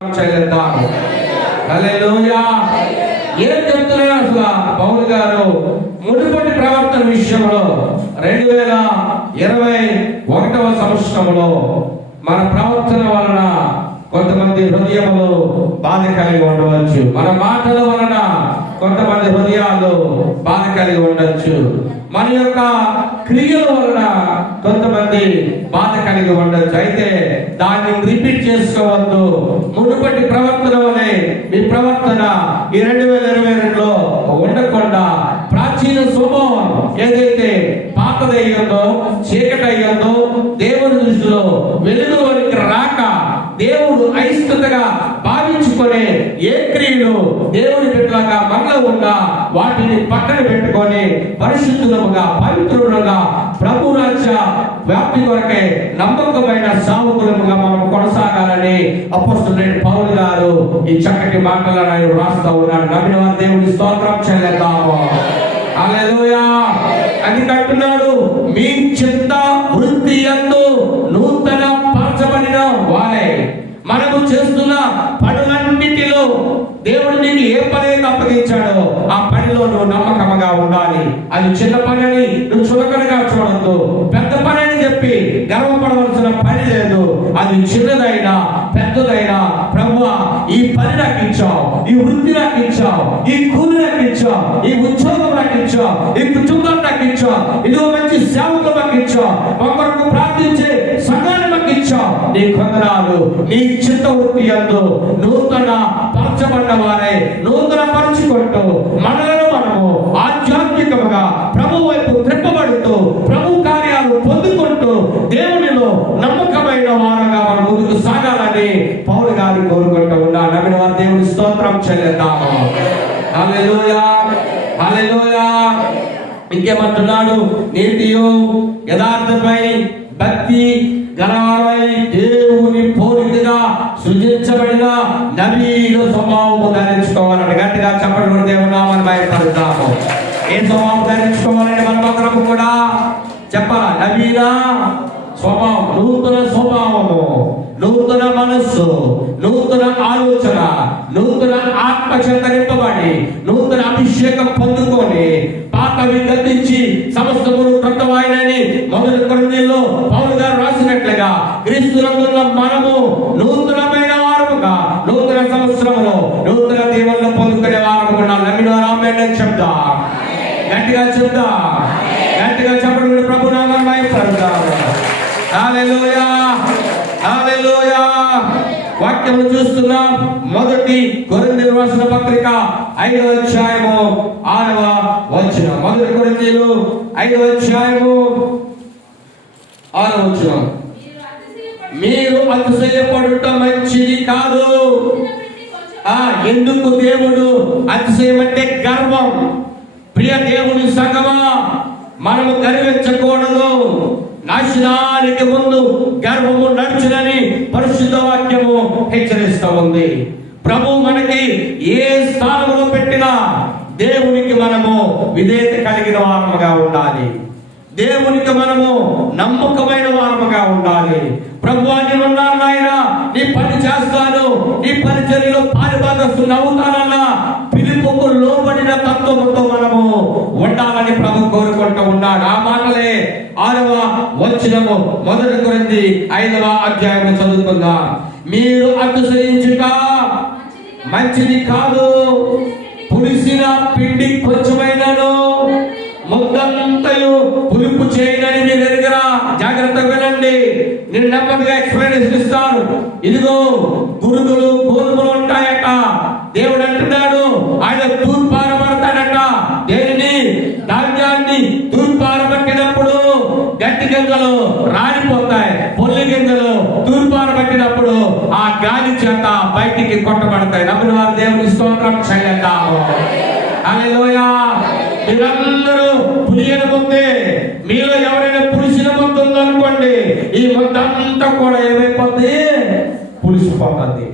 చేద్దాం. హల్లెలూయా. ఏం చెప్తున్నారు అసలు పౌలు గారు మునుపటి ప్రవర్తన విషయంలో 2021వ సంవత్సరంలో మన ప్రవర్తన వలన కొంతమంది హృదయములు బాధ కలిగి ఉండవచ్చు, మన మాటల వలన కొంతమంది హృదయాలు బాధ కలిగి ఉండొచ్చు, మన యొక్క క్రియల వలన కొంతమంది బాధ కలిగి ఉండొచ్చు. అయితే దాన్ని రిపీట్ చేసుకోవద్దు. మునుపటి ప్రవర్తన వలె మీ ప్రవర్తన ఈ 2022లో ఉండకుండా ప్రాచీన స్వభావం ఏదైతే పాతదయ్యిందో, చీకటయ్యిందో, దేవుని దృష్టిలో వెలుగులోనికి రాక దేవుడు అయిష్టతగా భావించుకునే ఏ క్రియలు దేవుని బిడ్డలుగా మనలో ఉన్నా వాటిని పక్కన పెట్టుకొని పరిశుద్ధులుగా పవిత్రులుగా ప్రభు రాజ్య వ్యాప్తి కొరకే నమ్మకమైన సేవకులుగా మనం కొనసాగాలని అపోస్తలుడైన పౌలు గారు ఈ చక్కటి మాటలను ఆయన రాస్తా ఉన్నాడు. నమ్మిన వారు దేవుని స్తోత్రం చెల్లిద్దాము. హల్లెలూయా. అందుకంటున్నాడు, మీ చిత్త వృత్తి యందు నూతన పరచబడిన వారే. మనము చేస్తున్న పనులన్నిటిలో దేవుడు నీకు ఏ పని అయితే అప్పగించాడో ఆ పనిలో నువ్వు నమ్మకంగా ఉండాలి. అది చిన్న పని అని నువ్వు చులకనగా చూడద్దు. పెద్ద పని అని చెప్పి గర్వపడవలసిన పని లేదు. అది చిన్నదైనా పెద్దదైనా, ప్రభువా ఈ పని నాకు ఇచ్చావు, ఈ వృత్తి నాకు ఇచ్చావు, ఈ కూలి నాకు ఇచ్చావు, ఈ ఉద్యోగం నాకు ఇచ్చావు, ఈ కుటుంబం నాకు ఇచ్చావు, ఇదిగో మంచి సేవకులు నాకు ఇచ్చావు, ఒకరికి ప్రార్థించే సంఘాన్ని నాకు ఇచ్చావు, నీ కొందనాలు. నీ చిత్త వృత్తి యందు నూతన పరచబడిన వారే నూతన పరుచుకుంటూ మనలను మనము ఆధ్యాత్మికముగా ప్రభు వైపు త్రిప్పబడుతూ ప్రభు కార్యాలు పొందుకుంటూ దేవునిలో నమ్మకమైన వారుగా మనం ముందుకు సాగాలని పౌలు గారు కోరుకుంటూ ఉన్నారు. నమ్మిన వారు దేవుని స్తోత్రం చెల్లిద్దాము. హల్లెలూయా, హల్లెలూయా. ఇంకేమంటున్నాడు? నీతియు యథార్థమై భక్తి గలవారై దేవుని పోలికగా సృజించబడిన నవీన స్వభావము ధరించుకోవాలని గట్టిగా చెప్పడం దేవుని నామాన్ని బయటపడతాము. ఏ స్వభావం ధరించుకోవాలని మనమందరము కూడా చెప్పాలా? నవీన స్వభావం, నూతన స్వభావము, నూతన మనస్సు, నూతన ఆలోచన, నూతన ఆత్మచేత నింపబడి నూతన అభిషేకం పొందుకొని పాతవి గతించి సమస్తమును క్రొత్తవాయనని మొదటి కొరింథీయుల్లో పౌలు గారు రాసినట్లుగా క్రీస్తునందున్న మనము నూతనమైన వారముగా నూతన సంవత్సరములో నూతన దేవుళ్ళను పొందుకునే వారముగా నమ్మిన వారు ఆమేన్ అని చెప్దాం. గట్టిగా చెప్దాం. గట్టిగా చెప్పడం ప్రభు నామమున మహిమపడతాము. హల్లెలూయా, హల్లెలూయా. వాక్యము చూస్తున్నాం. మొదటి కొరింథీయులకు రాసిన పత్రిక 5వ అధ్యాయము 6వ వచనం. మొదటి కొరింథీయులు 5వ అధ్యాయము 6వ వచనం. మీరు అతిశయపడుట మంచిది కాదు. ఎందుకు దేవుడు అతిశయం అంటే గర్వం. ప్రియ దేవుని సంగమా, మనము గర్వించకూడదు. నాశనానికి ముందు గర్వము నడుచునని పరిశుద్ధ వాక్యము హెచ్చరిస్తూ ఉంది. ప్రభు మనకి ఏ స్థానంలో పెట్టినా దేవునికి మనము విధేయత కలిగిన వారముగా ఉండాలి. దేవునికి మనము నమ్మకమైన వారముగా ఉండాలి. ప్రభువా నేనున్నాను నాయన, నీ పని చేస్తాను, నీ పరిచర్యలో పాలుభాగస్తులు అవుతానన్నా పిలుపుకు లోబడిన తత్వముతో మనము ఉండాలని ప్రభు కోరుకుంటూ ఉన్నాడు. ఆ మాటలే 6వ వచనము మొదటి కొరింథీ 5వ అధ్యాయం చదువుకుందాం. మీరు అతిశయించుట మంచిది కాదు. పులిసిన పిండి కొంచెమైనను ముద్దంతయు పులుపు చేయనని మీ దగ్గర జాగ్రత్తగా వినండి. నేను నెమ్మదిగా ఎక్స్ప్లెనేషన్ ఇస్తాను. ఇదిగో గురుగులు గోధుమలు ఉంటాయట. దేవుడు అంటున్నాడు ఆయన తూర్పారబడతాడట. దేనిని? ధాన్యాన్ని తూర్పారబట్టినప్పుడు గట్టి గింజలు రాలిపోతాయి, పొల్లి గింజలు తూర్పారబట్టినప్పుడు ఆ గాలి చేత బయటికి కొట్టబడతాయి. నమ్మిన వారు దేవుని స్తోత్రం చేద్దాము. హల్లెలూయా. మీరందరూ పులియన ముందే మీలో ఎవరైనా పులిసిన ముద్ద ఉందనుకోండి, ఈ ముద్ద అంతా కూడా ఏమైపోద్ది? పులిసిపోతుంది.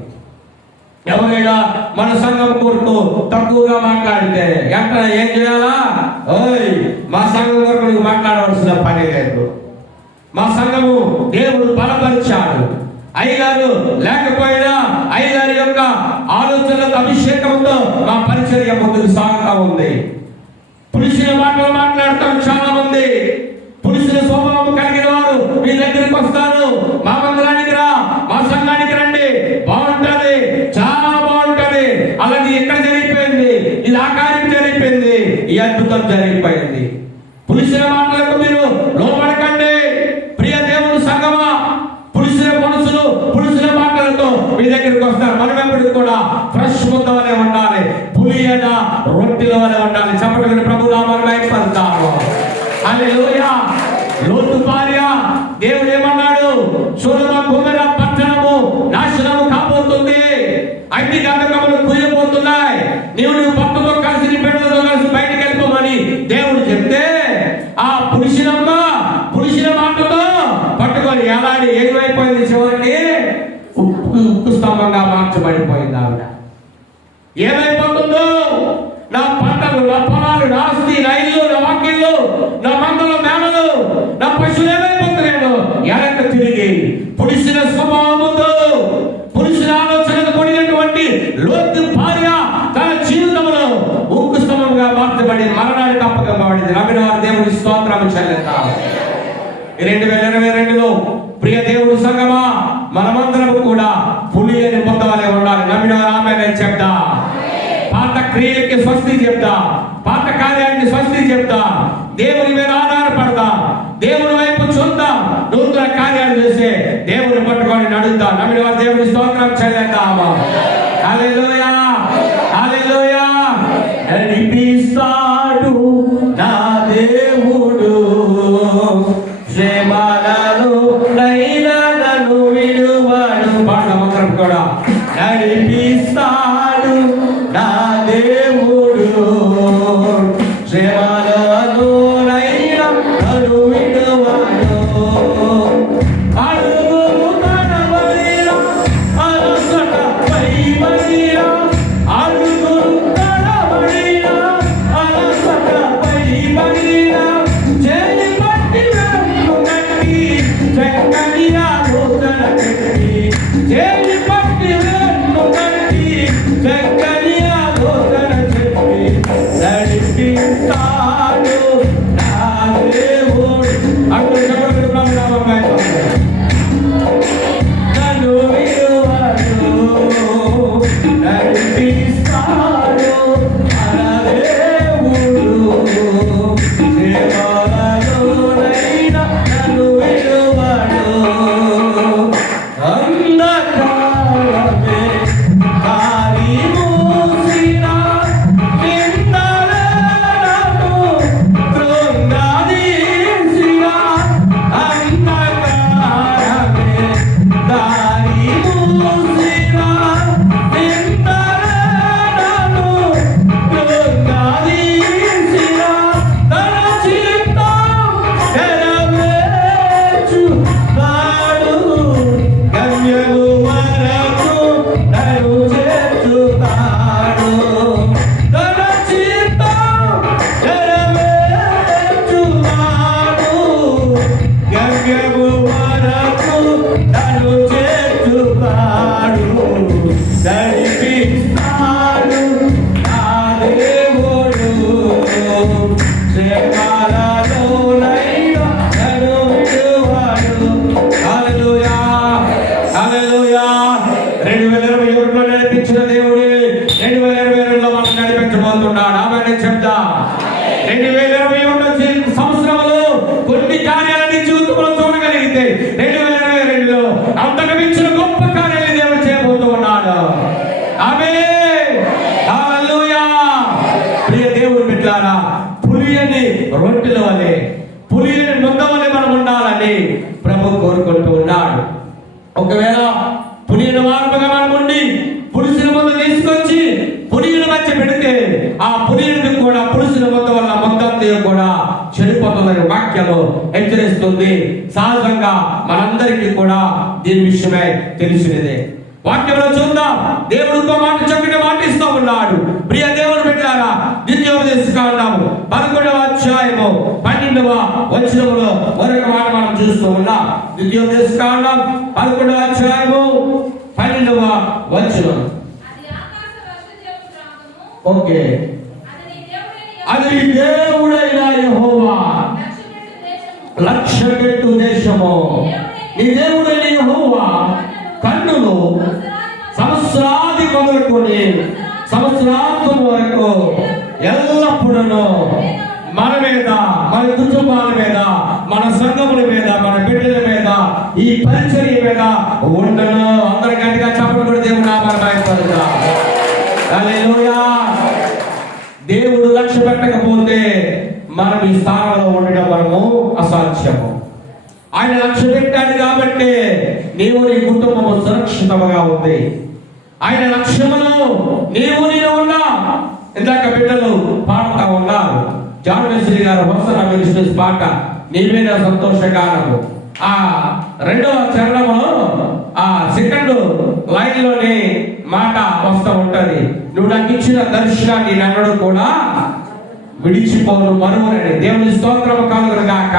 ఎవరైనా మన సంఘం కొరకు తక్కువగా మాట్లాడితే వెంటనే ఏం చేయాలా? ఓయ్, మా సంఘం కొరకు నువ్వు మాట్లాడవలసిన పని లేదు. మా సంఘము దేవుడు బలపరిచాడు. అయ్యగారు లేకపోయినా అయ్యగారి మా పరిచర్య ముందుకు సాగుతా ఉంది. పురుషుల మాటలు మాట్లాడతాం చాలా మంది. పురుషుల స్వభావం కలిగిన వారు మీ దగ్గరికి వస్తారు. మా మందిరానికి రా, మా సంఘానికి రండి, బాగుంటది, చాలా బాగుంటది. అలాగే ఇక్కడ జరిగిపోయింది, ఇది ఆ కార్యం జరిగిపోయింది, ఈ అద్భుతం జరిగిపోయింది. పురుషుల మాటలకు మీరు లోపడకండి. ప్రియ దేవుని సంగమా, పురుషుల మనసులు పురుషుల మాటలతో మీ దగ్గరికి వస్తారు. మనం ఎప్పుడు కూడా ఫ్రెష్ ముద్ద వలె ఉండాలి, పులియన రొట్టెల వలె ఉండాలి. చెప్పడానికి ప్రభు నామమున మైపడతాము. హల్లెలూయా. లోతు భార్య, దేవుడు ఏమన్నాడు? సొదొమ గొమొర్ర పట్టణము నాశనము కాబోతుంది, అగ్ని గంధకములు కుయ్యబోతున్నాయి, నువ్వు భక్తుతో కలిసి నీ బిడ్డలతో కలిసి బయటికి వెళ్ళిపోమని దేవుడు చెప్తే ఆ పురుషులమ్మ పురుషుల మాటతో పట్టుకొని ఎలాంటి ఏమైపోయింది? చివరికి ఉప్పు స్తంభంగా మార్చబడిపోయింది ఆవిడ. ఏమైపోతుందో? నా పంటలు, నా పొలాలు, నా ఆస్తి, నా ఇల్లు, నా వాకిళ్ళు, నా మందలు, మేనలు, నా పశువులు ఏమైపోతున్నాయో ఎనక తిరిగి పురుషుల స్వభావముతో పురుషుల ఆలోచనకు కూడినటువంటి లోతు భార్య తన జీవితంలో ఉక్కు స్తంభంగా మార్చబడి మరణానికి అప్పగింపబడింది. నమ్మిన వారు దేవుని స్తోత్రం చెల్లిద్దాం. 2022లో ప్రియ దేవుడు సంగమా, మనమందరం కూడా పులి అని పొందవలే ఉండాలి. నమ్మిన వారు ఆమేన్ చెప్తా. పాత క్రియలకి స్వస్తి చెప్తా, పాత కార్యానికి స్వస్తి చెప్తా, దేవుని మీద ఆధారపడతా, దేవుని వైపు చూద్దాం, నూతన కార్యాలు చేసే దేవుని పట్టుకొని నడుద్దాం. నమ్మిన వారు దేవుని స్తోత్రం చెల్లిద్దామా. హల్లెలూయా, హల్లెలూయా. నడిపిస్తాడు నా దేవుడు, శ్రమలలో నైనాను విడువడు. పాడమందరం కూడా. నడిపిస్తాడు నా దేవుడు, శ్రమలలో నైనాను విడువడు. అడుగులు తడబడినా అలసట పైబడినా, అడుగులు తడబడినా అలసట పైబడినా, చేయి పట్టి వెన్నుగట్టి చక్కని ఆలోచన పెట్టి, చేయి పట్టి వెన్నుగట్టి చక్కని ఆలోచన చెప్పి నడిపిస్తాడు నా దేవుడు. అక్కడ చెప్పండి నన్ను విడువడు, నడిపిస్తాడు నా దేవుడు, సేవలోనైనా నన్ను విడువడు. అంధకారమే కారి మూసినా, నిందలను కృంగదీసినా, అంధకారమే దారి మూసినా, నిందలను కృంగదీసినా, తన చిత్తం నెరవేర్చువాడు, గమ్యము వరకు నన్ను చేర్చుతాడు. తన చిత్తం నెరవేర్చువాడు, గమ్యము వరకు నన్ను చేర్చుతాడు. నడిపిస్తాడు నా దేవుడు, శ్రమలలోనైనా నన్ను విడువడు. హల్లెలూయా, హల్లెలూయా. 2021లో నడిపించిన దేవుడు 2022లో మనం నడిపించబోతున్నాడు. ఆమేన్ చెప్తా. 2021 సంవత్సరంలో కొన్ని కార్యాలని జీవితంలో చూడగలిగితే 2022లో అంతకు మించిన గొప్ప కార్యాలు దేవుడు చేయబోతూ ఉన్నాడు. ఆమేన్, హల్లెలూయా. ప్రియ దేవుని బిడ్డలారా, పులియని రొట్టెల వలె, పులియని ముద్ద వలె మనం ఉండాలని ప్రభు కోరుకుంటూ ఉన్నాడు. ఒకవేళ పులియని వార్పుగా మనం ఉండి పురుషుల ముందు తీసుకొచ్చి పులియుల మధ్య పెడితే ఆ పులియుడిని కూడా పురుషుల ముద్ద వల్ల మొత్తంతో కూడా చెడిపోతుందని వాక్యము హెచ్చరిస్తుంది. సహజంగా మనందరికీ కూడా దీని విషయమై తెలిసినదే. వాక్యంలో చూద్దాం. దేవుడితో మాట చక్కటి మాట ఇస్తూ ఉన్నాడు. ప్రియ దేవుని బిడ్డలారా, ద్వితీయోపదేశకాండము 11వ అధ్యాయము 12వ వచనములో మరొక మాట మనం చూస్తూ ఉన్నాం. ద్వితీయోపదేశకాండం 11వ అధ్యాయము 12వ వచనం. ఓకే, అది దేవుడైన యెహోవా లక్ష్యపెట్టు దేశము. నీ దేవుడైన యెహోవా కన్నులు సంవత్సరాది మొదలుకొని సంవత్సరాంతం వరకు ఎల్లప్పుడూ మన మీద, మన కుటుంబాల మీద, మన సంఘముల మీద, మన బిడ్డల మీద, ఈ పరిచర్య మీద ఉండను. అందరి గట్టిగా చెప్పడం కూడా దేవుడు నామాన్ని మహిమపరుద్దాం. హల్లెలూయా. దేవుడు లక్ష్య పెట్టకపోతే మనం ఈ స్థానంలో ఉండడం మనము అసాధ్యము. ఆయన లక్ష్య పెట్టాడు కాబట్టి నీవు నీ కుటుంబము సురక్షితంగా ఉంది. ఆయన లక్ష్యములో నీవు నేను ఉన్నా. ఇందాక బిడ్డలు పాడుతా ఉన్నారు, జాన్ వెస్లీ గారు హోసన్నా మినిస్ట్రీస్ పాట నీవేన సంతోషగానము. ఆ రెండవ చరణంలో ఆ సెకండ్ లైన్ లోని మాట వస్తూ ఉంటది, నువ్వు నాకు ఇచ్చిన దర్శనాన్ని నన్ను కూడా విడిచిపోను మరువనని. దేవుని స్తోత్రం కలుగును గాక.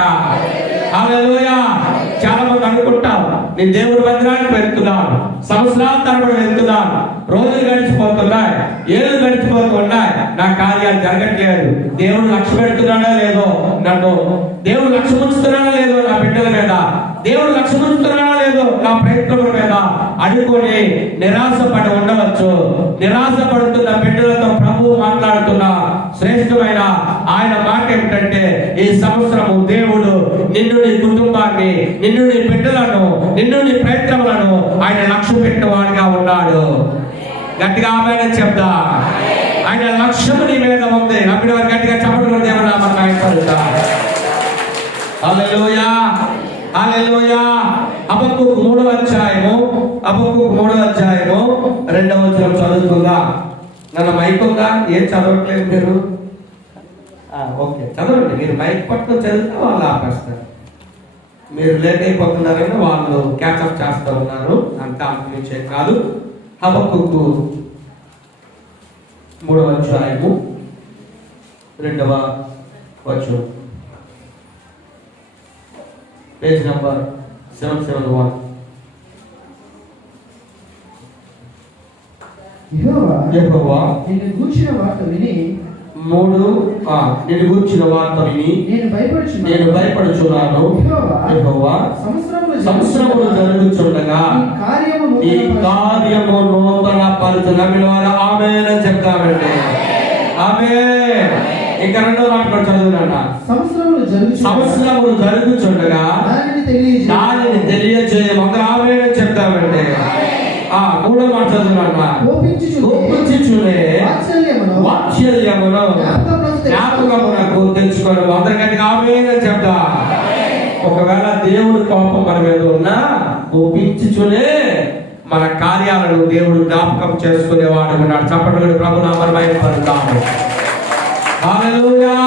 హల్లెలూయా. చాలా మంది అనుకుంటారు, నేను దేవుడి మందిరానికి వెళ్తున్నాను, సంవత్సరాల తరబడి వెళ్తున్నాను, రోజులు గడిచిపోతున్నాయి, ఏళ్ళు గడిచిపోతున్నాయి, నా కార్యాలు జరగట్లేదు. దేవుడు లక్ష్య పెడుతున్నాడో లేదో నన్ను, దేవుడు లక్ష్య ఉంచుతున్నాడో లేదో నా బిడ్డల మీద, దేవుడు లక్ష్య ఉంచుతున్నాడో లేదో నా ప్రయత్నముల మీద అనుకొని నిరాశపడి ఉండవచ్చు. నిరాశపడుతున్న బిడ్డలతో ప్రభువు మాట్లాడుతున్న శ్రేష్టమైన ఆయన మాట ఏమిటంటే, ఈ సంవత్సరము దేవుడు నిన్ను, నీ కుటుంబాన్ని, నిన్ను, నీ బిడ్డలను, నిన్ను, నీ ప్రయత్నములను ఆయన లక్ష్య పెట్టేవాడిగా ఉన్నాడు. గట్టిగా ఆమేన్ చెప్తా. ఆయన లక్ష్యము నీ మీద ఉంది. అప్పుడు వారు గట్టిగా చెప్పడం దేవుడు నామమున మహిమపరుద్దాం. హల్లెలూయా, హల్లెలూయా. హబక్కూకు 3వ అధ్యాయము 2వ వచనం చదువుకుందా. నన్ను మైక్ ఉందా? ఏం చదవట్లేదు మీరు? ఓకే, చదవండి. మీరు మైక్ పట్టుకొని చదివితే వాళ్ళు ఆపేస్తారు. మీరు లేట్ అయిపోతున్నారని వాళ్ళు క్యాచప్ చేస్తూ ఉన్నారు. అంత అంతమించే కాదు. హబక్కూకు 3వ అధ్యాయము 2వ వచనం, పేజ్ నంబర్ 771. యెహోవా నిన్ను గూర్చిన వార్త విని నేను భయపడుచున్నాను. యెహోవా సంవత్సరములు జరుగుచుండగా ఈ కార్యము నూతన పరచునమిన వారు ఆమేన్ చెప్తామండి. ఆమేన్. ఇంకా రెండో మాట చదువునా. సంవత్సరములు జరుగుచుండగా దానిని తెలియజేయము. అందరూ ఆమేన్ చెప్తామండి. మూడో మాట చదువునా. కోపించుచునే వాత్సల్యమును జ్ఞాపకమునకు తెచ్చుకోను. అందరికంటే ఆమేన్ చెప్తా. ఒకవేళ దేవుడి కోపం మన మీద ఉన్నా కోపించుచునే మన కార్యాలను దేవుడు జ్ఞాపకం చేసుకునేవాడు ఉన్నాడు. చెప్పండి, ప్రభు నామమున మహిమపరుద్దాము. హల్లెలూయా.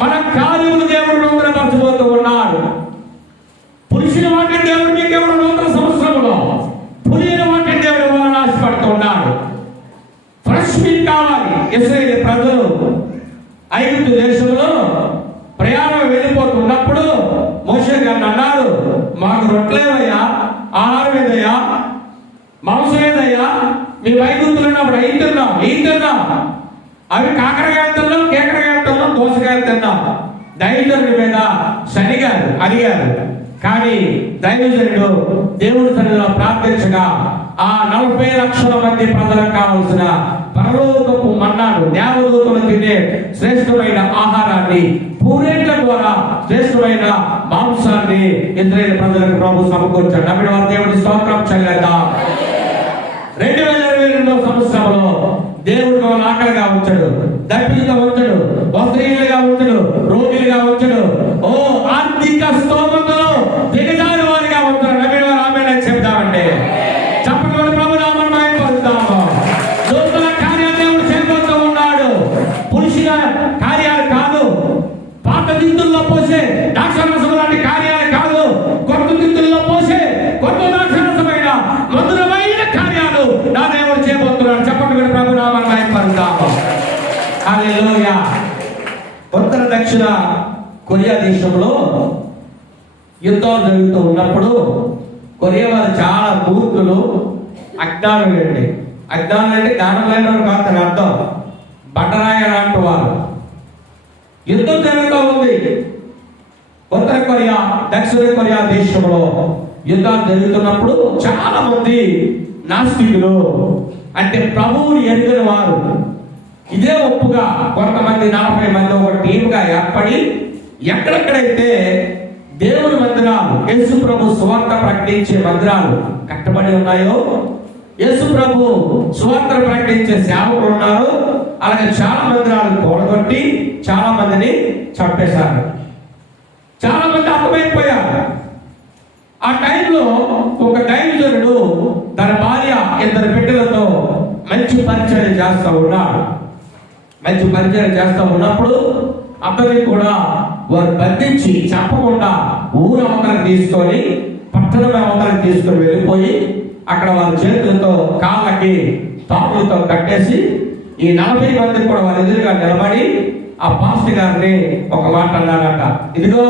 మన కార్యములు దేవుడు నూతన పరచబోతూ ఉన్నాడు. పురుషుని వాటి దేవుడు మీకెవరు నూతన సంవత్సరంలో పులిని వాటి దేవుడు వాళ్ళని ఆశపడుతూ ఉన్నాడు. ఫ్రెష్ మీట్ కావాలి. ఇశ్రాయేలు ప్రజలు ఐగుప్తు దేశంలో ప్రయాణం వెళ్ళిపోతున్నప్పుడు మోషే గారిని అన్నారు, మాకు రొట్టెలేవయ్యా, ఆహారం ఏదయ్యా, మాంసం ఏదయ్యా, మీ ఐగుప్తులు ఉన్నప్పుడు అయి తిన్నాం, అవి కాకరకాయలు తిన్నాం, కేకరకాయలు తిన్నాం, దోసకాయలు తిన్నాం. దైవజనుడి మీద శనిగారు అడిగారు. కానీ దైవజనుడు దేవుడి సన్నిధిలో ప్రార్థించగా ఆ 40 లక్షల మంది ప్రజలకు కావలసిన పరలోకపు మన్నాను, దేవదూతలు తినే శ్రేష్టమైన ఆహారాన్ని, పూరేట్ల ద్వారా శ్రేష్టమైన మాంసాన్ని ఇశ్రాయేలు ప్రజలకు ప్రభు సమకూర్చాడు. నమ్మిన వారు దేవుడి స్తోత్రం చెల్లిద్దాం. 2022వ సంవత్సరంలో దేవుడు మనల్ని ఆకలిగా ఉంచాడు, దప్పికగా ఉంచాడు, వస్త్రహీనులుగా ఉంచాడు, రోగులుగా ఉంచాడు, ఆర్థిక స్తోమతలో దిగజారి వారిగా ఉంచాడు. నమ్మిన వారు ఆమేన్ చెప్తామండి. చెప్పండి, ప్రభు నామమున మహిమపరుద్దాము. నూతన కార్యాలు దేవుడు చేయబోతూ ఉన్నాడు. పురుషుల కార్యాలు కాదు, పాత దిద్దుల్లో పోసే ద్రాక్షారసం లాంటి కార్యాలు కాదు, కొత్త దిద్దుల్లో పోసే కొత్త ద్రాక్షారసమైన మధురమైన కార్యాలు నా దేవుడు చేయబోతున్నాడు. చెప్పండి, ప్రభు నామమున మహిమపరుద్దాము. హల్లెలూయా. ఉత్తర దక్షిణ కొరియా దేశంలో యుద్ధాలు జరుగుతూ ఉన్నప్పుడు కొరియా వారు చాలా మూర్ఖులు, అజ్ఞానులు అండి. అజ్ఞానులు అంటే జ్ఞానం లేని కాదని అర్థం. బండరాయి లాంటి వారు. యుద్ధం జరుగుతూ ఉంది. ఉత్తర కొరియా, దక్షిణ కొరియా దేశంలో యుద్ధాలు జరుగుతున్నప్పుడు చాలా మంది నాస్తికులు, అంటే ప్రభువుని ఎరుగని వారు, ఇదే ఒప్పుగా కొంతమంది 40 మంది ఒక టీంగా ఏర్పడి ఎక్కడెక్కడైతే దేవుని మందిరాలు, యేసు ప్రభు సువార్త ప్రకటించే మందిరాలు కట్టబడి ఉన్నాయో, యేసు ప్రభు సువార్త ప్రకటించే సేవకులు ఉన్నారు, అలాగే చాలా మందిరాలు కూడగొట్టి చాలా మందిని చంపేశారు. చాలా మంది అర్థమైపోయారు. ఆ టైంలో ఒక దైవజనుడు తన భార్య 2 బిడ్డలతో మంచి పరిచయం చేస్తూ ఉన్నాడు. మంచి పరిచయం చేస్తూ ఉన్నప్పుడు అతన్ని కూడా వారు బంధించి చంపకుండా ఊరు అవతలకు తీసుకొని, పట్టణం అవతలకు తీసుకొని వెళ్ళిపోయి అక్కడ వారి చేతులతో కాళ్ళకి తాపులతో కట్టేసి ఈ 40 మంది కూడా వారి ఎదురుగా నిలబడి ఆ పాస్టర్ గారిని ఒక మాట అన్నాడట, ఇదిగో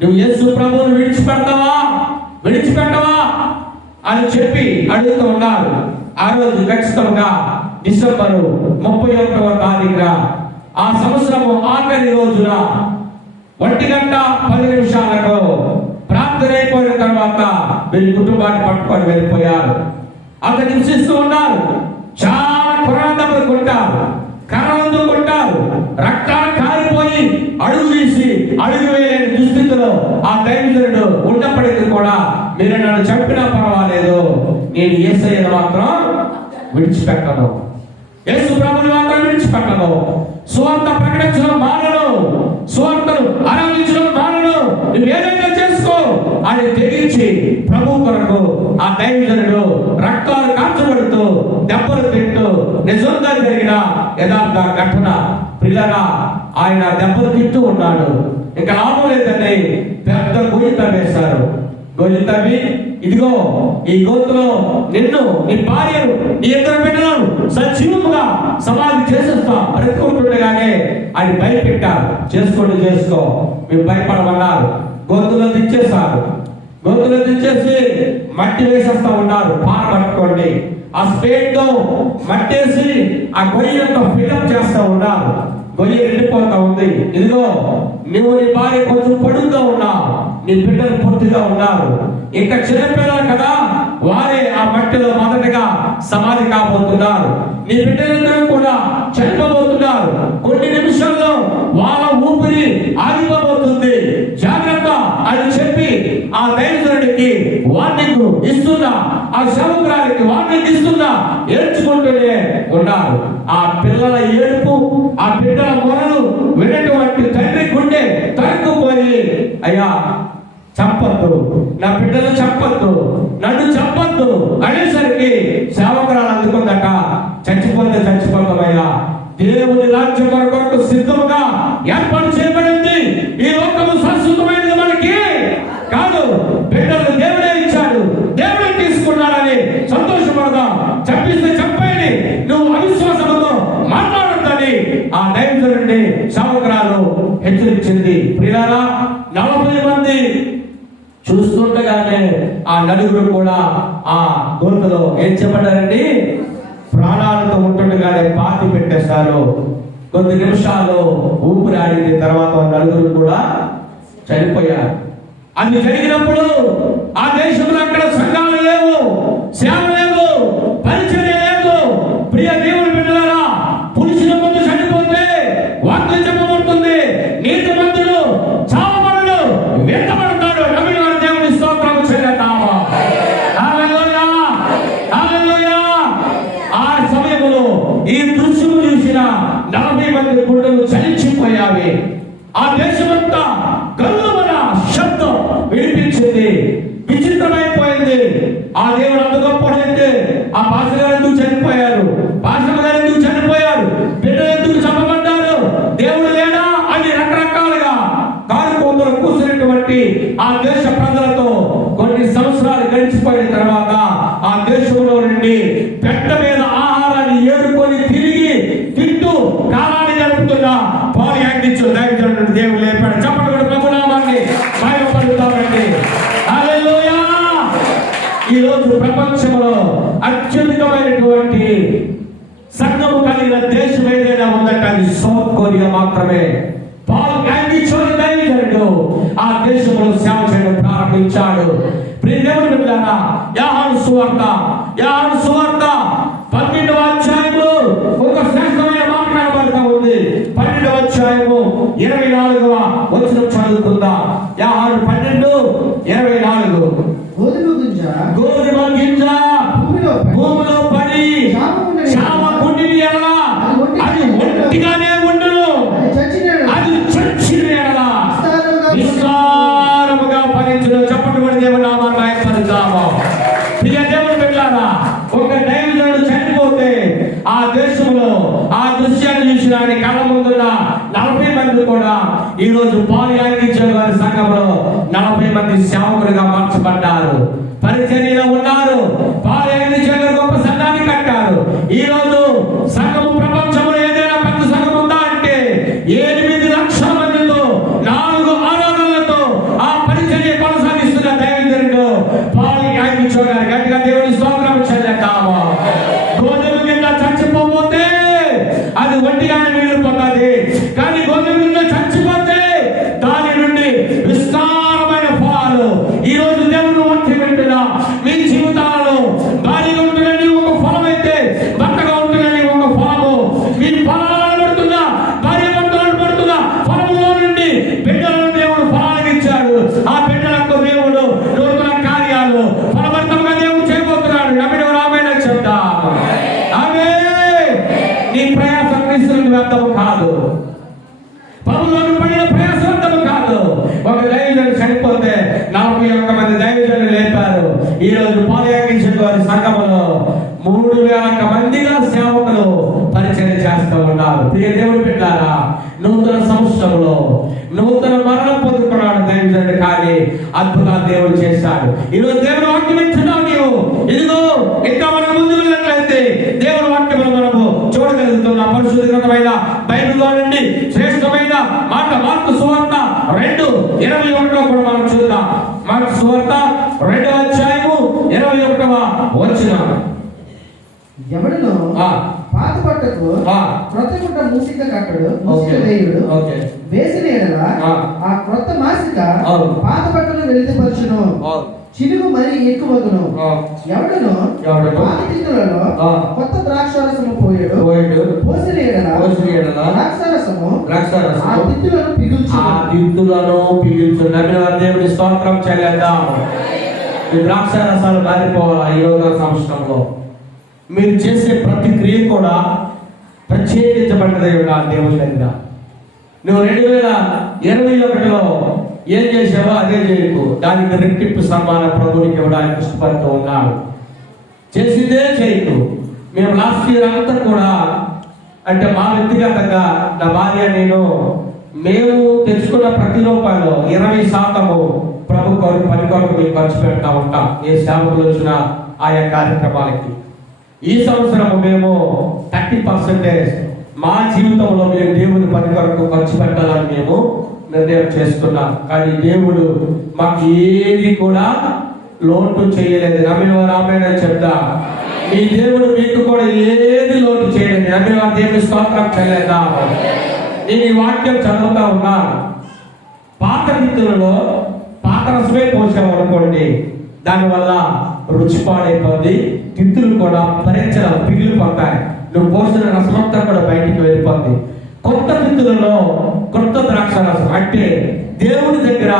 నువ్వు యేసు ప్రభువుని విడిచిపెట్టవా అని చెప్పి అడుగుతూ ఉన్నారు. ఆ రోజు ఖచ్చితంగా డిసెంబరు 31వ తారీఖున ఆ సంవత్సరము ఆఖరి రోజున 1:10 ప్రార్థన అయిపోయిన తర్వాత వీరి కుటుంబాన్ని పట్టుకొని వెళ్ళిపోయారు. అతను హింసిస్తూ ఉన్నారు. చాలా కొరడాలు కొట్టారు, కర్రలందు కొట్టారు, రక్తాలు కారిపోయి అడుగు తీసి అడుగు వేయలేని దుస్థితిలో ఆ దైవజనుడు ఉన్నప్పటికీ కూడా మీరు నన్ను చంపినా పర్వాలేదు, నేను యేసయ్యను మాత్రం విడిచిపెట్టను, యేసు ప్రభువుని మాత్రం విడిచిపెట్టను, సువార్త ప్రకటించడం మానను, సువార్తను ఆరాధించడం మానను, నువ్వు ఏదైనా చేసుకో అని తెగించి ప్రభు కొరకు ఆ దైవజనుడు రక్తాలు కార్చబడుతూ దెబ్బలు తింటూ, నిజంగా జరిగిన యథార్థ ఘటన పిల్లరా, ఆయన దెబ్బలు తింటూ ఉన్నాడు. ఇంకా లాభం లేదని పెద్ద గొయ్యి తవ్వేశారు. గొయ్యి తవ్వి, ఇదిగో ఈ గోతులో నిన్ను, నీ భార్యను, నీ 2 బిడ్డలను సజీవముగా సమాధి చేసేస్తా బ్రతుకుంటుండగానే ఆయన భయపెట్టారు. చేసుకో, మేము భయపడమన్నారు. గోతులో దించేశారు. గోతులో దించేసి మట్టి వేసేస్తా ఉన్నారు. పార పట్టుకోండి, ఆ స్పేడ్తో మట్టేసి ఆ గొయ్యంతో ఫిల్అప్ చేస్తా ఉన్నారు. గొయ్యి ఎండిపోతా ఉంది. ఇదిగో నువ్వు నీ భార్య కొంచెం పొడుగ్గా ఉన్నావు, నీ బిడ్డలు పొట్టిగా ఉన్నారు, ఇంకా చిన్నపిల్లలు కదా, వారే ఆ మట్టిలో మొదటగా సమాధి కాబోతున్నారు, నీ బిడ్డలందరూ కూడా చనిపోబోతున్నారు, కొన్ని నిమిషాల్లో వాళ్ళ ఊపిరి ఆగిపోబోతుంది, జాగ్రత్త అని చెప్పి ఆ దైవజనుడికి వార్నింగ్ ఇస్తున్నా, ఆ శవకురాలికి వార్నింగ్ ఇస్తున్నా ఏడ్చుకుంటూనే ఉన్నారు. ఆ పిల్లల ఏడుపు, ఆ బిడ్డల మొరలు వినటువంటి తండ్రి గుండె తరుక్కుపోయి, అయ్యా చంపద్దు, నా బిడ్డలు చంపద్దు, నన్ను చంపద్దు అనేసరికి సేవకురాలు అందుకుందట, చచ్చిపోతామయ్యా, దేవుని రాజ్యం కొరకు సిద్ధముగా ఏర్పాటు చేయబడింది, ఈ లోకము శాశ్వతమైనది మనకి కాదు, బిడ్డలు దేవుడే ఇచ్చాడు, దేవుడే తీసుకున్నాడని సంతోషపడదాం, చంపిస్తే చంపేయండి, నువ్వు అవిశ్వాసంతో మాట్లాడొద్దని ఆ దైవజనుడిని సేవకురాలు హెచ్చరించింది. ప్రియులారా, 40 మంది చూస్తుండగానే ఆ 9 కూడా ఆ గోతులో ఏం చెప్పారండి, ప్రాణాలతో ఉంటుండగానే పాతి పెట్టేస్తారు. కొద్ది నిమిషాలు ఊపిరి ఆడింది. తర్వాత 9 కూడా చనిపోయారు. అది జరిగినప్పుడు ఆ దేశంలో అక్కడ సంఘాలు లేవు, సేవ లేదు, పరిచర్య లేదు. ప్రియ దేవుని బిడ్డలారా, పురుషుల ముందు చనిపోతే వాక్యం చెప్పబడుతుంది, నీతి మంతుడు చావబడడు, వెంటబడతాడు. నమ్మిన వారి దేవుని స్తోత్రం చేద్దామా. హల్లెలూయా, హల్లెలూయా. ఆ సమయంలో ఈ దృశ్యం చూసిన 40 మంది గుండెలు చలించిపోయావి. ఆ దేశమంతా గల్లుమన శబ్దం వినిపించింది, విచిత్రమైపోయింది. ఆ దేవుడు అంత గొప్పడైతే ఆ పాస్టర్ గారు ఎందుకు చనిపోయారు, పాస్టర్ గారు ఎందుకు చనిపోయారు, బిడ్డలు ఎందుకు చంపబడ్డారు, దేవుడు లేడా అని రకరకాలుగా కారు కోతలు కూర్చున్నటువంటి ఆ దేశ ప్రజలతో కొన్ని సంవత్సరాలు గడిచిపోయిన తర్వాత ఆ దేశంలో నుండి పెట్ట మీద ఆహారాన్ని ఏరుకొని తిరిగి తింటూ కాలాన్ని గడుపుతున్న పాలు అందించు దైవజనుడు దేవుడు లేపాడు. చెప్పండి ప్రభునామాన్ని మహిమపడుతామండి. హల్లెలూయా. ఈ రోజు ప్రపంచంలో అత్యధికమైనటువంటి సంఘము కలిగిన దేశం ఏదైనా అది సౌత్ కొరియా మాత్రమే. పాల్ యాంగిచోని దైవజనుడు ఆ దేశంలో సేవ చేయడం ప్రారంభించాడు. ప్రియదేవుని బిడ్డలారా, యోహాను సువార్త 12వ అధ్యాయంలో ఒక శ్రేష్టమైన మాట కనబడతా ఉంది. 12వ అధ్యాయము 24వ వచనం చదువుకుందాం. యోహాను 12:24. గోధుమ గింజ భూమిలో పడి చావకుండిన ఎడల అది ఒంటిగానే ఉండును, అది చచ్చిన ఎడల విస్తారముగా ఫలించును. చెప్పబడి దేవుని నామాన్ని మహిమపరుద్దాము. ప్రియ దేవుని బిడ్డలారా, ఒక దైవజనుడు చనిపోతే ఆ దేశంలో ఆ దృశ్యాన్ని చూసిన ఆయన కళ్ళ ముందున్న 40 మంది కూడా ఈ రోజు పాలు యాంగిచే వారి సంఘంలో 40 మంది సేవకులుగా మార్చబడ్డారు, పరిచర్యలో ఉన్నారు. పాలు యాంగిచే గారు గొప్ప సంఘాన్ని కట్టారు. ఈ రోజు సంఘము ప్రపంచంలో ఏదైనా పెద్ద సంఘం ఉందా అంటే 8 లక్షల మందితో 4 ఆరాధనలతో ఆ పరిచర్య కొనసాగిస్తున్న దైవజనుడు పాలు యాంగిచే గారు. గట్టిగా దేవుని స్తోత్రం చెల్లిద్దాము. గోధుమ గింజ చచ్చిపోతే అది ఒంటిగానే మిగిలిపోతుంది, కానీ గోధుమ గింజ చచ్చిపోతే దాని నుండి విస్తారమైన ఫలాలు. ఈ రోజు దేవుడు వాక్యం వింటున్నా మీ జీవితాలలో భారీగా ఉంటుందని ఒక ఫలం అయితే భర్తగా ఉంటుందని ఒక ఫలము, మీ ఫలాలు పడుతున్నా భార్య భర్తలు పడుతున్న ఫలములో నుండి బిడ్డలను దేవుడు ఫలాలు ఇచ్చాడు. ఆ బిడ్డలకు దేవుడు నూతన కార్యాలు ఫలభరితంగా దేవుడు చేయబోతున్నాడు. నమ్మిన రామాయణ చెప్తాం. ఆమె నీ ప్రయాసం క్రీస్తునికి వ్యర్థము కాదు, పనులను పడిన ప్రయాసం వ్యర్థము కాదు. ఒక దైవజనుడు చనిపోతే 41 మంది దైవజనులు లేపారు. ఈ రోజు పాలు యాంగిచే వారి సంఘములో 3000 మందిగా సేవకులు పరిచయం చేస్తూ ఉన్నారు. ప్రియ దేవుని బిడ్డలారా, నూతన సంవత్సరంలో నూతన మరణం పొందుకున్నాడు దైవజనుడు, కానీ అద్భుతాలు దేవుడు చేశాడు. ఈరోజు దేవుని వాక్యం ఇచ్చున్నావు నీవు. ఇదిగో ఇంకా మనం ముందు వెళ్ళినట్లయితే దేవుని వాక్యములు మనము చూడగలుగుతున్న పరిశుద్ధ గ్రంథమైన బైబిల్లో నుండి శ్రేష్టమైన మాట మార్కు సువార్త 2:21 కూడా మనం చూద్దాం. మార్కు సువార్త 2వ అధ్యాయము 21వ వచనం. ఎవడును పాత బట్టకు క్రొత్త గుడ్డ మూసిక కట్టడు, వేసిన ఎడల ఆ క్రొత్త మాసిక పాత బట్టలు వెలితిపరచును, చిలుగు మరి ఎక్కువగును. ఎవడును పాత తిత్తులలో కొత్త ద్రాక్షారసము పోయడు, పోసిన ఎడల ద్రాక్షారసము ఆ తిత్తులను పిగుల్చు. దేవుని స్తోత్రం చెల్లిద్దాం. ఈ ద్రాక్షారసాలు మారిపోవాలా ఈ రోజు సంవత్సరంలో. మీరు చేసే ప్రతి క్రియ కూడా ప్రత్యేకించబడ్డదై ఉండాలి దేవుని దగ్గర. నువ్వు 2021లో ఏం చేసావో అదే చేయకు, దానికి రెట్టింపు సన్మాన ప్రభునికి ఇవ్వడానికి ఇష్టపడుతూ ఉన్నాడు. చేసిందే చేయకు. మేము లాస్ట్ ఇయర్ అంతా కూడా, అంటే మా వ్యక్తిగతంగా నా భార్య నేను, మేము తెచ్చుకున్న ప్రతి రూపాయలో 20% ప్రభు కొరకు పని కొరకు మేము ఖర్చు పెడతా ఉంటాం, ఏ సేవకులు వచ్చినా ఆయా కార్యక్రమాలకి. ఈ సంవత్సరము మేము 30% మా జీవితంలో మేము దేవుని పని కొరకు ఖర్చు పెట్టాలని మేము నిర్ణయం చేసుకున్నాం. కానీ దేవుడు మాకు ఏది కూడా లోటు చేయలేదు. నమ్మిన రామాయణ చెప్తా, మీ దేవుడు మీకు కూడా ఏది లోటు చేయలేదు. నమ్మిన దేవుని స్తోత్రం చేయలేదా? నేను ఈ వాక్యం చదువుతా ఉన్నా. పాత రీతులలో పాత రసమే పోసాము అనుకోండి, దానివల్ల రుచి పాడైపోద్ది, తిత్తులు కూడా పరీక్షలు పిగిలిపోతాయి, నువ్వు పోసిన రసమంతా కూడా బయటికి వెళ్ళిపోద్ది. కొత్త తిత్తులలో కొత్త ద్రాక్ష రసం అంటే దేవుని దగ్గర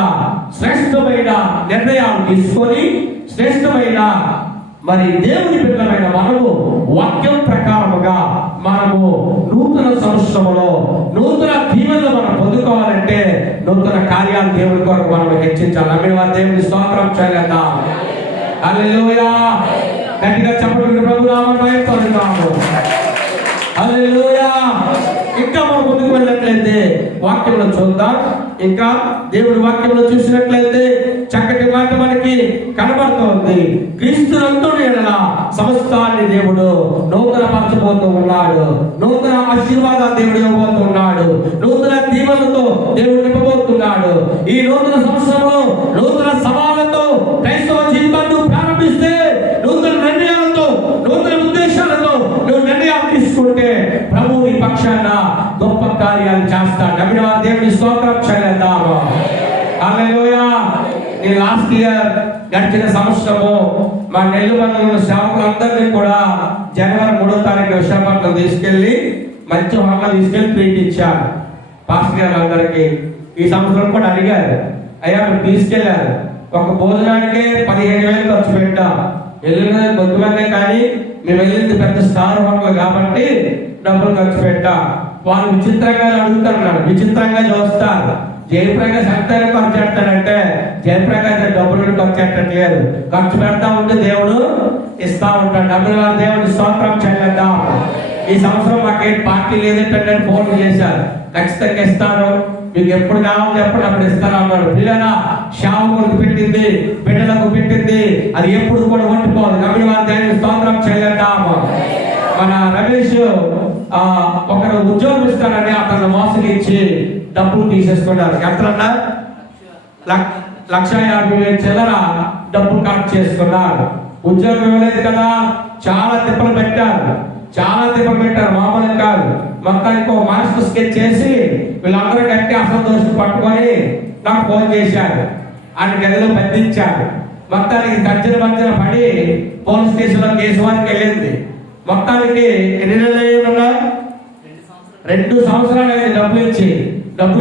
శ్రేష్టమైన నిర్ణయాలు తీసుకొని శ్రేష్టమైన మరి దేవుని బిడ్డలమైన మనము వాక్యం ప్రకారముగా మనము నూతన సంవత్సరంలో నూతన దీవెనలు మనం పొందుకోవాలంటే నూతన కార్యాలు దేవుని కొరకు మనం హెచ్చించాలి. నమ్మిన దేవుని స్తోత్రం చేద్దాం. హల్లెలూయా. గట్టిగా చెప్పండి, ప్రభు నామమున మహిమపరుద్దాము. హల్లెలూయా. ఇంకా మనం ముందుకు వెళ్ళినట్లయితే వాక్యంలో చూద్దాం. ఇంకా దేవుడి వాక్యంలో చూసినట్లయితే చక్కటి మాట మనకి కనబడుతోంది. క్రీస్తునందుని ఎడల సమస్తాన్ని దేవుడు నూతన పరచబోతూ ఉన్నాడు. నూతన ఆశీర్వాదాలు దేవుడు ఇవ్వబోతున్నాడు. నూతన దీవెనలతో దేవుడు నింపబోతున్నాడు. ఈ నూతన సంవత్సరంలో నూతన సవాళ్లతో క్రైస్తవ జీవితాన్ని ప్రారంభిస్తే, నూతన నిర్ణయాలతో నూతన ఉద్దేశాలతో నువ్వు నిర్ణయాలు తీసుకుంటే ప్రభు నీ పక్షాన గొప్ప కార్యాలు చేస్తాడు. నమ్మిన వారు దేవుని స్తోత్రం చెల్లిద్దాము. హల్లెలూయా. నేను లాస్ట్ ఇయర్ గడిచిన సంవత్సరము మా నెల్లూరు సేవకులందరినీ కూడా జనవరి 3వ తారీఖు విశాఖపట్నం తీసుకెళ్లి మంచి హోటల్ తీసుకెళ్లి ట్రీట్ ఇచ్చారు పాస్టర్ గారు అందరికీ. ఈ సంవత్సరం కూడా అడిగారు, అయ్యా మీరు తీసుకెళ్లారు, ఒక భోజనానికే 15,000 ఖర్చు పెట్టాం. వెళ్ళినది కొద్దిమందే, కానీ మేము వెళ్ళింది పెద్ద స్టార్ హోటల్ కాబట్టి డబ్బులు ఖర్చు పెట్టాం. వాళ్ళు విచిత్రంగా అడుగుతున్నారు, విచిత్రంగా చూస్తారు. జయప్రకాష్ ఎంతైనా ఖర్చు పెడతాడంటే జయప్రకాష్ డబ్బులు ఖర్చు పెట్టట్లేదు, ఖర్చు పెడతా ఉంటే దేవుడు ఇస్తా ఉంటాడు. డబ్బులు వారి దేవుడు స్తోత్రం చెల్లిద్దాం. ఈ సంవత్సరం మాకేం పార్టీ లేదంటే ఫోన్ చేశారు, ఖచ్చితంగా ఇస్తాను, మీకు ఎప్పుడు కావాలో చెప్పండి అప్పుడు ఇస్తాను అన్నాడు. పిల్లల శావకులకు పెట్టింది, బిడ్డలకు పెట్టింది, అది ఎప్పుడు కూడా ఉండిపోదు. డబ్బులు వారి దేవుడు స్తోత్రం చెల్లిద్దాము. మన రమేష్ ఒకరు ఉద్యోగం ఇస్తారని అతను మోసగించి డబ్బులు తీసేసుకున్నారు. ఎంతన్నా 1,50,000 చిల్లర డబ్బులు కలెక్ట్ చేసుకున్నారు. ఉద్యోగం ఇవ్వలేదు కదా, చాలా తిప్పలు పెట్టారు, మామూలు కాదు. మొత్తానికి ఒక మాస్టర్ స్కెచ్ చేసి వీళ్ళందరూ గట్టి అసంతోషం పట్టుకొని నాకు ఫోన్ చేశారు. ఆయన గదిలో బంధించారు. మొత్తానికి తర్జన పడి పోలీస్ స్టేషన్లో కేసు వారికి వెళ్ళింది. మొత్తానికి ఎన్ని నెలలు 2 సంవత్సరాలు అయింది డబ్బులు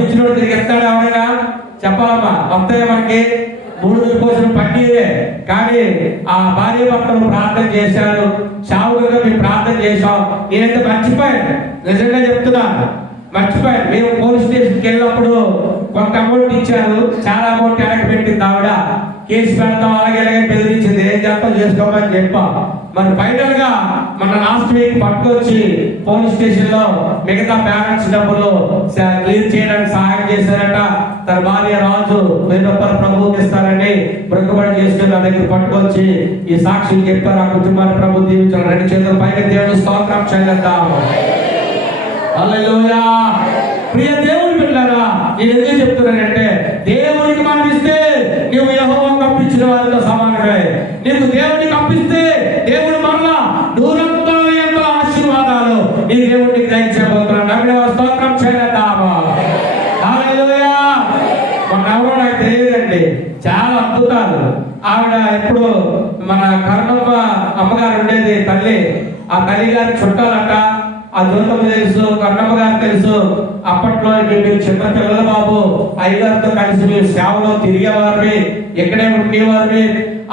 ఇచ్చినోడు తిరిగి ఇస్తాడు ఎవరైనా చెప్పాలమ్మా. వస్తాయి మనకి 3 కోసం పన్నీరే. కానీ ఆ భార్య భర్తలు ప్రార్థన చేశారు, సావుగా మేము ప్రార్థన చేశాం. నేనైతే మర్చిపోయాను, నిజంగా చెప్తున్నాను, మర్చిపోయాను. మేము పోలీస్ స్టేషన్కి వెళ్ళినప్పుడు కొంత అమౌంట్ ఇచ్చారు, చాలా అమౌంట్ వెనక్కి పెట్టింది ఆవిడ. కేసు పెడతాం అలాగే బెదిరించింది, ఏం చేస్తాం చేసుకోమని చెప్పాం. మరి ఫైనల్ గా మన లాస్ట్ వీక్ పట్టుకొచ్చి పోలీస్ స్టేషన్ లో మిగతా బ్యాలెన్స్ డబ్బులు క్లియర్ చేయడానికి సహాయం చేశారట. తన భార్య రాజు 1000 రూపాయలు ప్రభువుకి ఇస్తారని బ్రతుకుబడి చేసుకుని నా దగ్గర పట్టుకొచ్చి ఈ సాక్షులు చెప్పారు. ఆ కుటుంబాన్ని ప్రభు దీవించారు. 2 చేతుల పైకి దేవుని స్తోత్రం చెల్లిద్దాము. హల్లెలూయా. ప్రియ దేవుని బిడ్డలారా, నేను ఎందుకు చెప్తున్నానంటే దేవునికి మనం ఇస్తే నువ్వు యెహోవాకు అప్పించిన వారితో సమానమే. నీకు దేవునికి అప్పిస్తే దేవుడు మరలా నూరంతల ఆశీర్వాదాలు నీ దేవుడికి దయచేయబోతున్నాడు. నమ్మిన స్తోత్రం చేద్దాము. హల్లెలూయా. ఎవరో నాకు తెలియదండి, చాలా అద్భుతాలు. ఆవిడ ఎప్పుడు మన కర్ణమ్మ అమ్మగారు ఉండేది తల్లి, ఆ తల్లి గారి చుట్టాలంట. ఆ జ్యోతమ్మ తెలుసు, కర్ణమ్మ గారు తెలుసు. అప్పట్లో మీరు చిన్న పిల్లల బాబు అయ్యగారితో కలిసి మీరు సేవలో తిరిగేవారిని, ఇక్కడే ఉండేవారిని.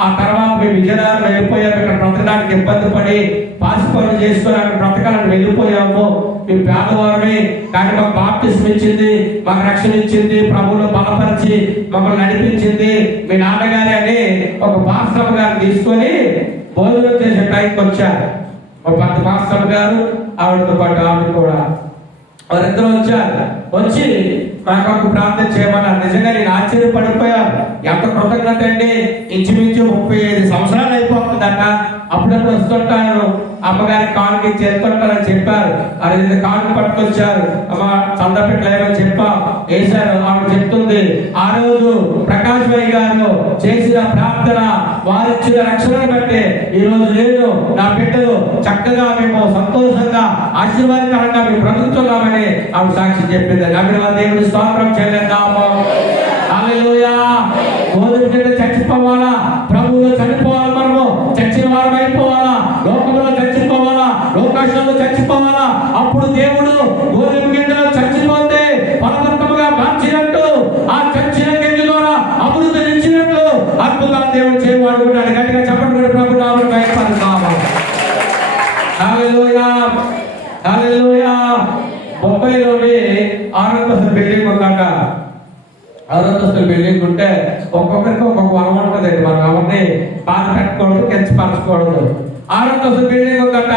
ఆ తర్వాత మేము విజయనగరం వెళ్ళిపోయాము. ఇక్కడ బ్రతకడానికి ఇబ్బంది పడి పాసిపోయిన చేసుకోవడానికి బ్రతకాలని వెళ్ళిపోయాము. మేము పేదవారిని, కానీ మాకు బాప్టిజం ఇచ్చింది, మాకు రక్షణ ఇచ్చింది, ప్రభువును బలపరిచి మమ్మల్ని నడిపించింది మీ నాన్నగారి అని ఒక పాస్టర్ గారు తీసుకొని భోజనం చేసే టైంకి వచ్చారు. ఒక పెద్ద పాస్టర్ గారు, ఆవిడతో పాటు ఆవిడ కూడా, వారిద్దరూ వచ్చారు. వచ్చి నాకు ప్రార్థన చేయమన్నారు. నిజంగా నేను ఆశ్చర్యపడిపోయాను. ఎంత కృతజ్ఞత అండి. ఇంచుమించు 35 సంవత్సరాలు అయిపోతుందట. అప్పుడప్పుడు వస్తుంటాను, అమ్మగారికి కానుక చేస్తుంటారని చెప్పారు. అది కానుక పట్టుకొచ్చారు. అమ్మ చందపెట్టలేమని చెప్పా వేశారు. ఆవిడ చెప్తుంది, ఆ రోజు ప్రకాష్ భాయ్ గారు చేసిన ప్రార్థన, వారిచ్చిన రక్షణను బట్టి ఈ రోజు నేను నా బిడ్డలు చక్కగా మేము సంతోషంగా ఆశీర్వాదకరంగా మేము బ్రతుకుతున్నామని ఆవిడ సాక్షి చెప్పింది. నమ్మిన దేవుని స్తోత్రం చెల్లిద్దాము. హల్లెలూయా. గోధుమ గింజ చచ్చిపోవాలా, ప్రభువులో చనిపోవాలి, మనము చచ్చిన వారం అయిపోవాలా, లోకంలో చచ్చిపోవాలా, లోకాశంలో చచ్చిపోవాలా. అప్పుడు దేవుడు గోధుమ గింజలో చచ్చిపోతే ఫలవంతముగా మార్చినట్టు, ఆ చచ్చిన గింజ ద్వారా అభివృద్ధి ఇచ్చినట్లు అద్భుతాలు దేవుడు చేయవాడు. గట్టిగా చెప్పండి, ప్రభు నామమున బయటపడతాము. హల్లెలూయా. హల్లెలూయా. 30లోని 6 బిల్డింగ్ ఉందట. 6 బిల్డింగ్ ఉంటే ఒక్కొక్కరికి ఒక్కొక్క వరం ఉంటుందండి. మనం ఎవరిని బాధ పెట్టకూడదు, కించపరచకూడదు. 6 బిల్డింగ్ ఉందట.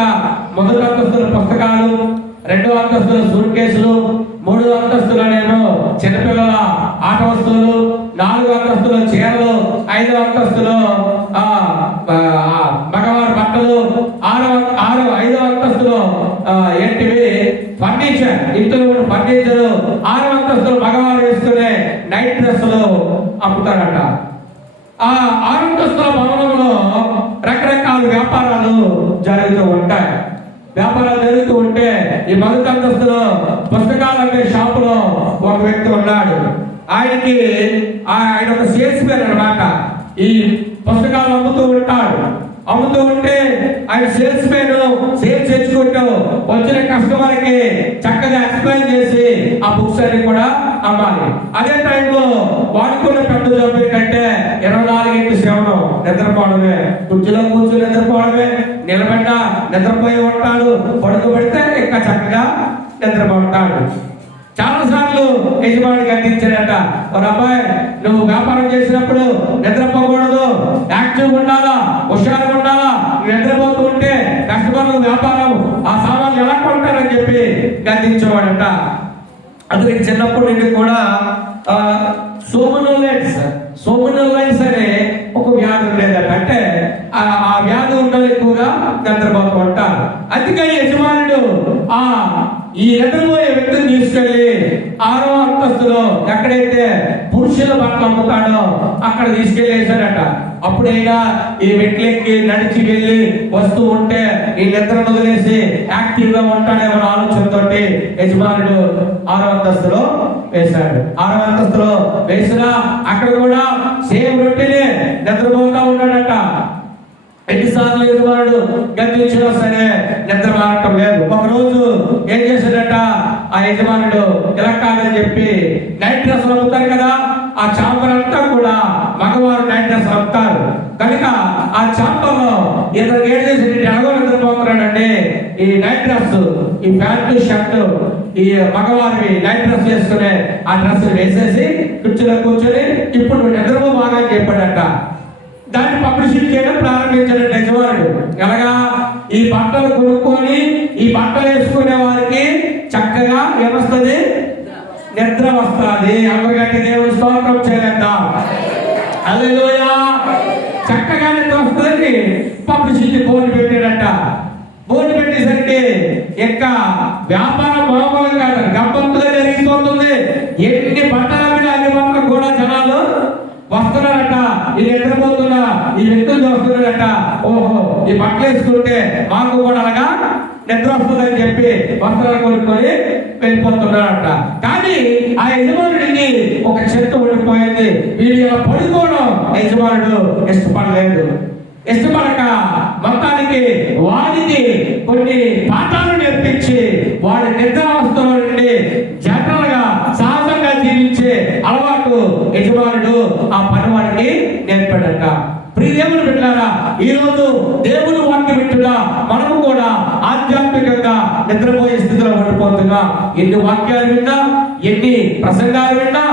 మొదటి అంతస్తుల పుస్తకాలు, 2వ అంతస్తుల సూట్ కేసులు, 3వ అంతస్తులనేమో చిన్నపిల్లల ఆట వస్తువులు, 4వ అంతస్తులో చీరలు, 5వ అంతస్తులో మగవారి బట్టలు, 5వ అంతస్తులో ఏంటివి ఫర్నిచర్, ఇంట్లో ఫర్నిచర్, 6వ అంతస్తులో మగవారు వేసుకునే నైట్ డ్రెస్సులు అమ్ముతారట. ఆ 6 అంతస్తుల భవనంలో రకరకాల వ్యాపారాలు జరుగుతూ ఉంటాయి. వ్యాపారాలు జరుగుతూ ఉంటే ఈ మొదటి అంతస్తులో పుస్తకాలు అమ్మే షాపులో ఒక వ్యక్తి ఉన్నాడు. ఆయన ఒక సేల్స్ మ్యాన్ అన్నమాట. ఈ పుస్తకాలు అమ్ముతూ ఉంటే ఆయన సేల్స్ మ్యాన్ సేల్స్ తెచ్చుకుంటూ వచ్చిన కస్టమర్కి చక్కగా ఎక్స్ప్లెయిన్ చేసి ఆ బుక్స్ అన్ని కూడా అమ్మాలి. అదే టైంలో వాడుకున్న పెద్ద జబ్బు ఏంటంటే 24/7 నిద్రపోవడమే, కుర్చీలో కూర్చొని నిద్రపోవడమే, నిలబడ్డా నిద్రపోయి ఉంటాడు, పడుకోబెడితే ఇంకా చక్కగా నిద్రపోతాడు. చాలా సార్లు యజమానికి అందించాడట, ఒక అబ్బాయి నువ్వు వ్యాపారం చేసినప్పుడు నిద్రపోకూడదు, యాక్టివ్గా ఉండాలా, హుషారుగా ఉండాలా, నిద్రపోతూ ఉంటే కస్టమర్లు వ్యాపారం ఆ సామాన్లు ఎలా కొంటారని చెప్పి గద్దించేవాడట. అతనికి చిన్నప్పటి నుండి కూడా సోమనోలైట్స్ అనే ఒక వ్యాధి ఉండేదట. అంటే ఆ వ్యాధి ఉన్నది ఎక్కువగా నిద్రపోతూ ఉంటారు. అందుకే యజమానుడు ఈ నిద్రపోయే వ్యక్తిని తీసుకెళ్లి 6వ అంతస్తులో ఎక్కడైతే పురుషుల బట్టలు అమ్ముతాడో అక్కడ తీసుకెళ్లేసాడట. అప్పుడైనా ఈ మెట్లెక్కి నడిచి వెళ్ళి వస్తూ ఉంటే ఈ నిద్రను వదిలేసి యాక్టివ్ గా ఉంటాడేమో ఆలోచనతో యజమానుడు 6వ అంతస్తులో వేశాడు. 6వ అంతస్తులో వేసినా అక్కడ కూడా సేమ్ రొట్టెనే నిద్రపోతా ఉన్నాడట. ఎన్నిసార్లు యజమానుడు గద్దించినా సరే నిద్ర మారటం లేదు. ఒకరోజు ఏం చేశాడట, ఆ యజమానుడు ఇలా కాదని చెప్పి నైట్ డ్రెస్ అమ్ముతారు కదా, ఆ చాంబర్ అంతా కూడా మగవారు నైట్ డ్రెస్ అమ్ముతారు కనుక ఆ చాంబర్ లో ఇతను ఏం చేసి ఎలాగో నిద్రపోతున్నాడండి. ఈ నైట్ డ్రెస్, ఈ ప్యాంటు షర్ట్, ఈ మగవారిని నైట్ డ్రెస్ చేసుకునే ఆ డ్రెస్ వేసేసి కుర్చీలో కూర్చొని ఇప్పుడు నువ్వు నిద్రపో బాగా చెప్పాడట. దాన్ని పబ్లిసిటీ చేయడం ప్రారంభించాడు యజమానుడు. ఎలాగా, ఈ బట్టలు కొనుక్కొని ఈ బట్టలు వేసుకునే వారికి చక్కగా ఏమొస్తుంది, నిద్ర వస్తుంది. అందరికంటే దేవుని స్తోత్రం చేద్దాం. హల్లెలూయా. చక్కగా నిద్ర వస్తుందని పబ్లిసిటీ బోర్డు పెట్టాడట. బోర్డు పెట్టేసరికి ఇంకా వ్యాపారం మామూలుగా కాదు, గంపంతుగా జరిగిపోతుంది. ఎన్ని బట్టలు అమ్మినా అన్ని బట్టలు కూడా జనాలు వస్తున్నారట. ఈ నిద్రపోతున్నా ఈ వ్యక్తులు వస్తున్నారట. ఓహో, ఈ బట్టలు వేసుకుంటే మాకు కూడా అలాగా నిద్ర వస్తుందని చెప్పి వస్త్రాలు కొనుక్కొని వెళ్ళిపోతున్నారట. కానీ ఆ యజమానుడికి ఒక చెత్త ఉండిపోయింది. వీడు ఇలా పడుకోవడం యజమానుడు ఇష్టపడక మొత్తానికి వాడికి కొన్ని పాఠాలు నేర్పించి వాడి నిద్రావస్థలో నుండి జనరల్గా సహజంగా జీవించే అలవాటు యజమానుడు ఆ పని వాడికి నేర్పాడట. ప్రియ దేవుని బిడ్డలారా, ఈ రోజు దేవుని వాక్యం వింటున్నా మనము కూడా ఆధ్యాత్మికంగా నిద్రపోయే స్థితిలో ఉండిపోతున్నా. ఎన్ని వాక్యాలు విన్నా, ఎన్ని ప్రసంగాలు విన్నా,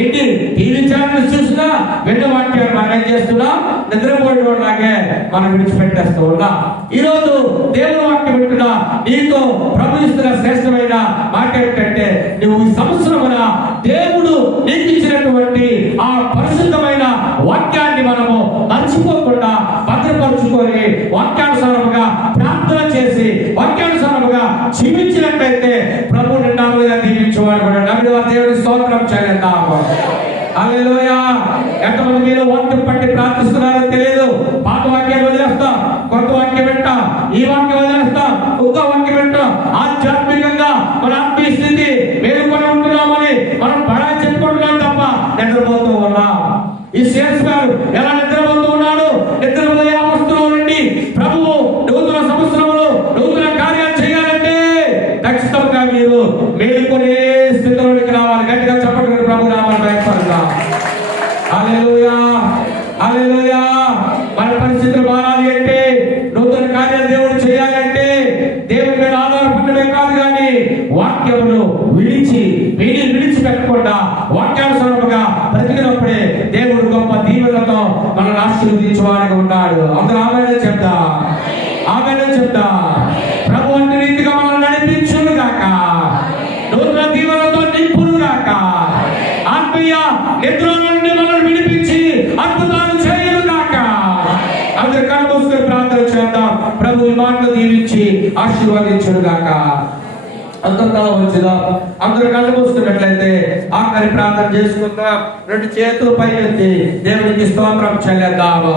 ఎన్ని టీవీ ఛానల్స్ చూసినా విన్న వాక్యాలు మనం ఏం చేస్తున్నా, నిద్రపోయేలాగే మనం విడిచిపెట్టేస్తూ ఉన్నా. ఈ రోజు దేవుని వాక్యం వింటున్నా నీతో ప్రభు ఇస్తున్న శ్రేష్టమైన మాట ఏంటంటే, నువ్వు ఈ సంవత్సరమున దేవుడు నీకు ఇచ్చినటువంటి ఆ పరిశుద్ధమైన వాక్యాన్ని మనము మర్చిపోకుండా భద్రపరుచుకొని వాక్యానుసారముగా ప్రార్థన చేసి వాక్యానుసారముగా జీవించినట్లయితే ప్రభు నిండాలుగా దీవించేవాడు కూడా నమ్మిన దేవుని స్తోత్రం చేద్దాము. హల్లెలూయా. ఎంతమంది మీరు వాక్యం పట్టి ప్రార్థిస్తున్నారో తెలియదు. పాత వాక్యాన్ని వదిలేస్తాం, కొత్త వాక్యం వింటాం, ఈ వాక్యం వదిలేస్తాం, ఇంకో వాక్యం వింటాం. ఆధ్యాత్మికంగా మన ఆత్మీయ స్థితి మేలుకొని ఉంటున్నామని మనం బడాయి చెప్పుకుంటున్నాం తప్ప నిద్రపోతూ ఉన్నాం. ఈ సేల్స్ మ్యాన్ ఎలా నిద్రపోతూ ఉన్నాడు? నిద్రపోయే అవస్థలో నుండి ప్రభువు నూతన సంవత్సరంలో నూతన కార్యాలు చేయాలంటే ఖచ్చితంగా మీరు మేలుకొనే స్థితిలోనికి రావాలి. గట్టిగా చెప్పండి, ప్రభు నామమున భయపడదాం. హల్లెలూయా, హల్లెలూయా. మన పరిస్థితులు మారాలి అంటే, నూతన కార్యాలు దేవుడు చేయాలంటే దేవుని మీద ఆధారపడమే కాదు కానీ వాక్యమును విడిచిపెట్టకుండా వాక్యానుసారముగా బ్రతికినప్పుడే దేవుడు గొప్ప దీవెనలతో మనల్ని ఆశీర్వదించేవాడిగా ఉన్నాడు. అందరూ ఆమేన్ చెప్తా, ఆమేన్ చెప్తా. ప్రభు అన్ని రీతిగా మనల్ని నడిపించును గాక, నూతన దీవెనలతో నింపును గాక, ఆత్మీయ నిద్ర నుండి మనల్ని విడిపించి అద్భుతాలు చేయను గాక. అందరూ కళ్ళు మూసుకొని ప్రార్థన చేద్దాం. ప్రభు ఈ మాటలు దీవించి ఆశీర్వదించును గాక. అందరూ వచ్చిదా, అందరూ కళ్ళు మూసుకున్నట్లయితే ఆఖరి ప్రార్థన చేసుకుందాం. రెండు చేతులు పైకెత్తి దేవునికి స్తోత్రం చెల్లిద్దాము.